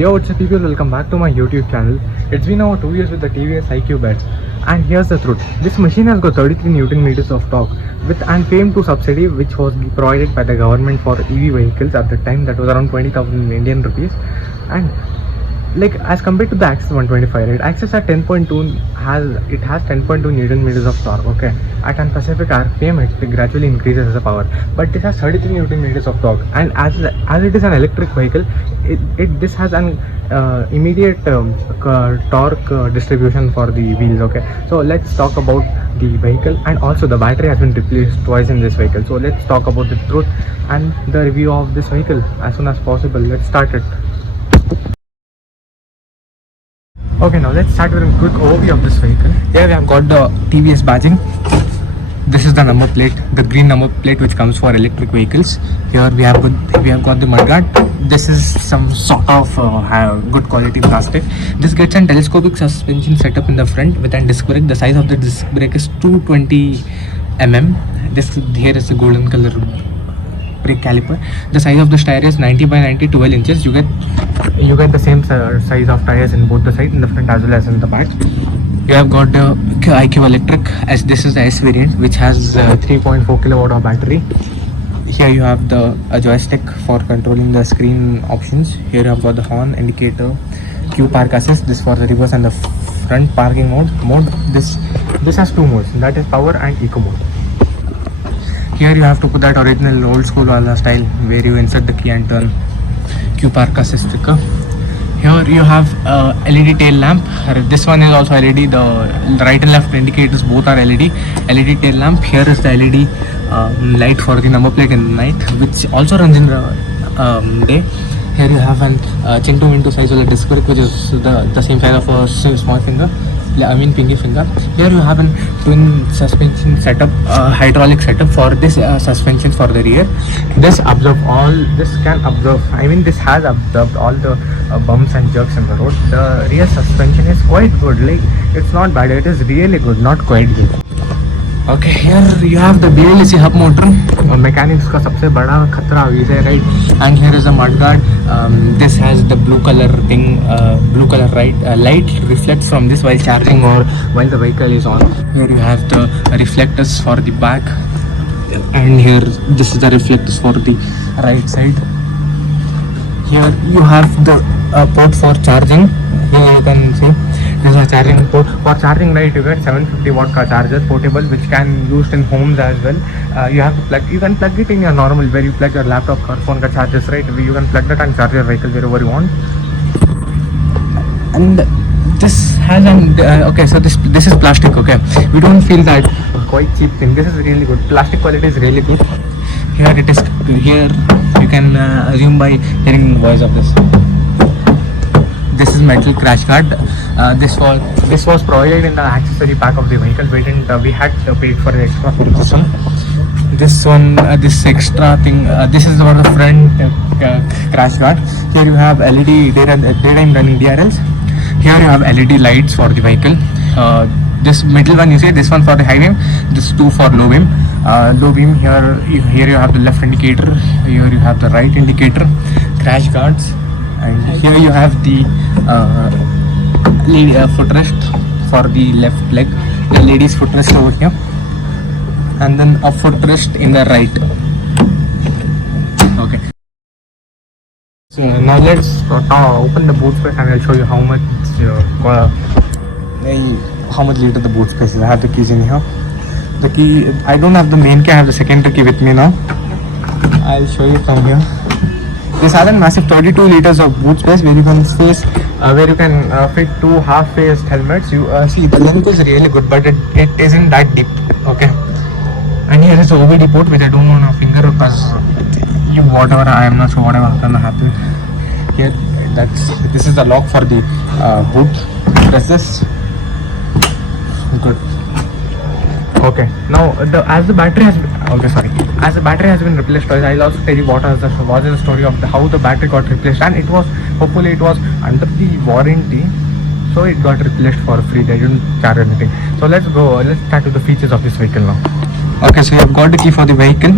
Yo, what's up people, welcome back to my YouTube channel. It's been over 2 years with the TVS iQube, and here's the truth. This machine has got 33 Newton meters of torque with and came to subsidy which was provided by the government for EV vehicles at the time. That was around 20,000 Indian rupees. And like as compared to the Access 125, right? Access at 10.2 has 10.2 Newton meters of torque. Okay, at an specific RPM it gradually increases as a power, but this has 33 Newton meters of torque, and as it is an electric vehicle, this has an immediate torque distribution for the wheels. Okay, so let's talk about the vehicle, and also the battery has been replaced twice in this vehicle. So let's talk about the truth and the review of this vehicle as soon as possible. Let's start it. Okay, now let's start with a quick overview of this vehicle. Here we have got the TVS badging. This is the number plate, the green number plate which comes for electric vehicles. Here we have got the mudguard. This is some sort of good quality plastic. This gets a telescopic suspension setup in the front with a disc brake. The size of the disc brake is 220 mm. This here is the golden color brake caliper. The size of the tire is 90 by 90, 12 inches. You get the same size of tires in both the sides, in the front as well as in the back. You have got the iQube electric, as this is the S variant which has 3.4 kilowatt of battery. Here you have the joystick for controlling the screen options. Here you have got the horn indicator, Q park assist, this for the reverse and the front parking mode. This has two modes, that is power and eco mode. Here you have to put that original old school wala style where you insert the key and turn, Q park assist sticker. Here you have LED tail lamp. This one is also LED. The right and left indicators both are LED tail lamp. Here is the LED light for the number plate in the night, which also runs in the day. Here you have an chin to window size of a disc brake, which is the same size of a small finger. Pinky finger. Here you have a twin suspension setup, hydraulic setup for this suspension for the rear. This has absorbed all the bumps and jerks in the road. The rear suspension is quite good. Like, it's not bad, it is really good, not quite good. Okay, here you have the BLDC hub motor. Mechanics का सबसे बड़ा खतरा is है, right? And here is the mudguard. This has the blue color thing, light reflects from this while charging or while the vehicle is on. Here you have the reflectors for the back, and here this is the reflectors for the right side. Here you have the port for charging. Here you can see this is a charging port. For charging, right, you get 750 watt car charger portable, which can be used in homes as well. You can plug it in your normal, where you plug your laptop or phone car chargers, right? You can plug that and charge your vehicle wherever you want. And this has okay, so this is plastic. Okay, we don't feel that quite cheap thing. This is really good. Plastic quality is really good. Here you can assume by hearing the voice of this. This is metal crash guard. This was provided in the accessory pack of the vehicle. We had paid for the extra for this one. This extra thing. This is for the front crash guard. Here you have LED daytime running DRLs. Here you have LED lights for the vehicle. This middle one, you see, this one for the high beam. This two for low beam. Low beam. Here you have the left indicator. Here you have the right indicator. Crash guards. And here you have the footrest for the left leg, the lady's footrest over here, and then a footrest in the right. Okay. So now let's open the boot space, and I'll show you how much liter the boot space is. I have the keys in here. The key, I don't have the main key, I have the secondary key with me now. I'll show you from here. This has a massive 32 liters of boot space where you can fit two half-faced helmets. You see, the length is really good, but it isn't that deep. Okay. And here is the OBD port, which I don't want to finger because I am not sure whatever gonna happen. Here, this is the lock for the boot. Press this. Good. Okay. Now, as the battery has been replaced twice, I'll also tell you what is the story of how the battery got replaced, and hopefully it was under the warranty, so it got replaced for free. They didn't charge anything. So let's start with the features of this vehicle now. Okay, so you have got the key for the vehicle.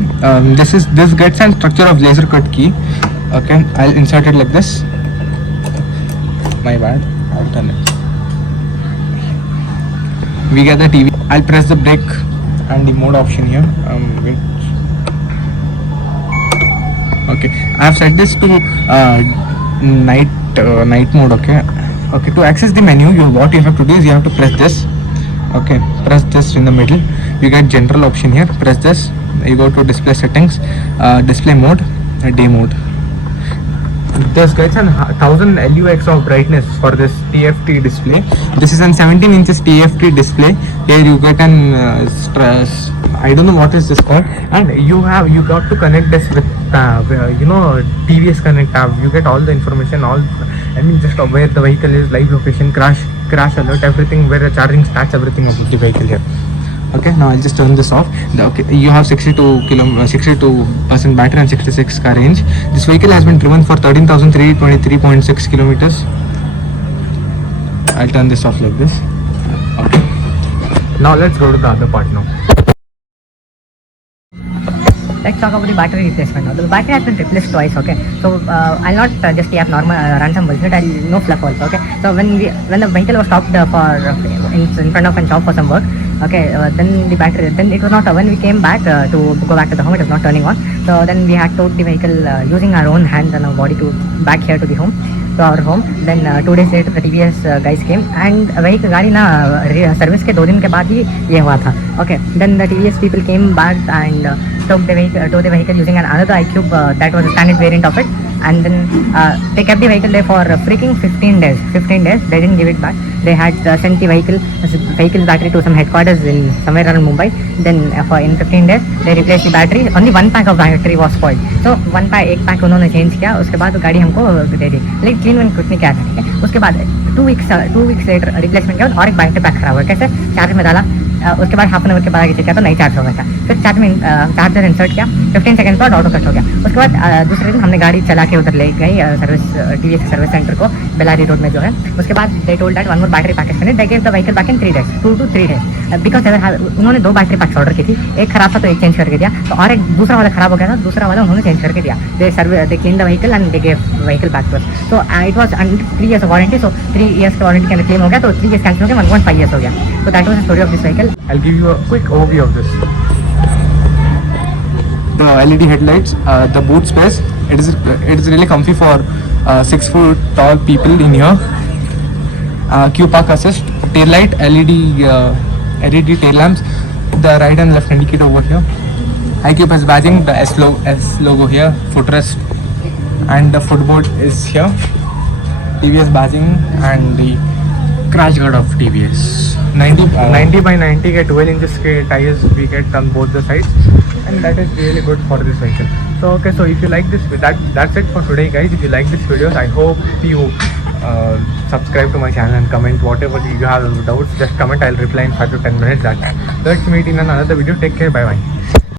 This gets a structure of laser cut key. Okay, I'll insert it like this. My bad. I'll turn it. We get the TV. I'll press the brake and the mode option here. Okay, I have set this to night mode. Okay, to access the menu, what you have to do is you have to press this. Okay, press this in the middle. You get general option here. Press this. You go to display settings, display mode, day mode. This gets an 1000 lux of brightness for this TFT display. This is an 17 inches TFT display. Here you get an I don't know what is this called, and you got to connect this with TVS Connect app. You get all the information, just where the vehicle is, live location, crash alert, everything, where the charging stats, everything about the vehicle here. Okay, now I'll just turn this off. You have 62% battery and 66 car range. This vehicle has been driven for 13,323.6 kilometers. I'll turn this off like this. Okay. Now let's go to the other part now. Let's talk about the battery replacement now. The battery has been replaced twice, okay? So I'll not just normal run some bullshit, I'll no fluff also, okay? So when the vehicle was stopped in front of a shop for some work, okay, then the battery, then it was not, when we came back to go back to the home, it was not turning on. So then we had towed the vehicle using our own hands and our body to back here to our home. Then 2 days later the TVS guys came and vehicle गाड़ी ना service के 2 दिन के बाद ही ये हुआ था. Okay, then the TVS people came back and towed the vehicle using another iQube that was a standard variant of it, and then they kept the vehicle there for freaking 15 days. They didn't give it back. They had sent the vehicle battery to some headquarters in somewhere around Mumbai. Then in 15 days they replaced the battery. Only one pack of battery was spoiled. So एक pack उन्होंने change किया. उसके बाद गाड़ी हमको दे दी, लेकिन clean one कुछ नहीं किया था. ठीक है, उसके बाद 2 weeks लेटर रिप्लेसमेंट किया और एक बैटरी पैक खराब हुआ. कैसे? चार्ज में डाला, उसके बाद हाफ एन आवर के बाद आगे चेक किया तो नहीं चार्ज हो गया था. फिर चार्जर इंसर्ट किया, 15 सेकंड बाद ऑटो कट हो गया. उसके बाद दूसरे दिन हमने गाड़ी चला के उधर ले गई TVS सर्विस सेंटर को, बेलारी रोड में जो है. उसके बाद they told that one more battery pack is finished. They give the vehicle back in 3 days, 2 to 3 days, because उन्होंने 2 बैटरी पैक्स ऑर्डर की थी. एक खराब था तो एक चेंज करके दिया, तो और एक दूसरा वाला खराब हो गया था, दूसरा वाला उन्होंने चेंज करके दिया. They clean the vehicle and they give vehicle back to us. So it was under 3 years warranty. So 3 years का वारंटी का क्लेम हो गया, तो 3 years कैंसिल हो गया, 1.5 years हो गया. So that was the story of this vehicle. I'll give you a quick overview of this. The LED headlights, the boot space, it is really comfy for 6 foot tall people in here. Q park assist, tail light, LED tail lamps, the right and left indicator over here. iQube has badging, the S logo here, footrest, and the footboard is here. TVS badging and the crash guard of TVS. 90 by 90 के 12 inches के tires we get on both the sides, and that is really good for this vehicle. So okay, so if you like this, that's it for today guys. If you like this videos, I hope you subscribe to my channel and comment whatever you have doubts. Just comment, I'll reply in 5 to 10 minutes. Let's meet in another video. Take care, bye bye.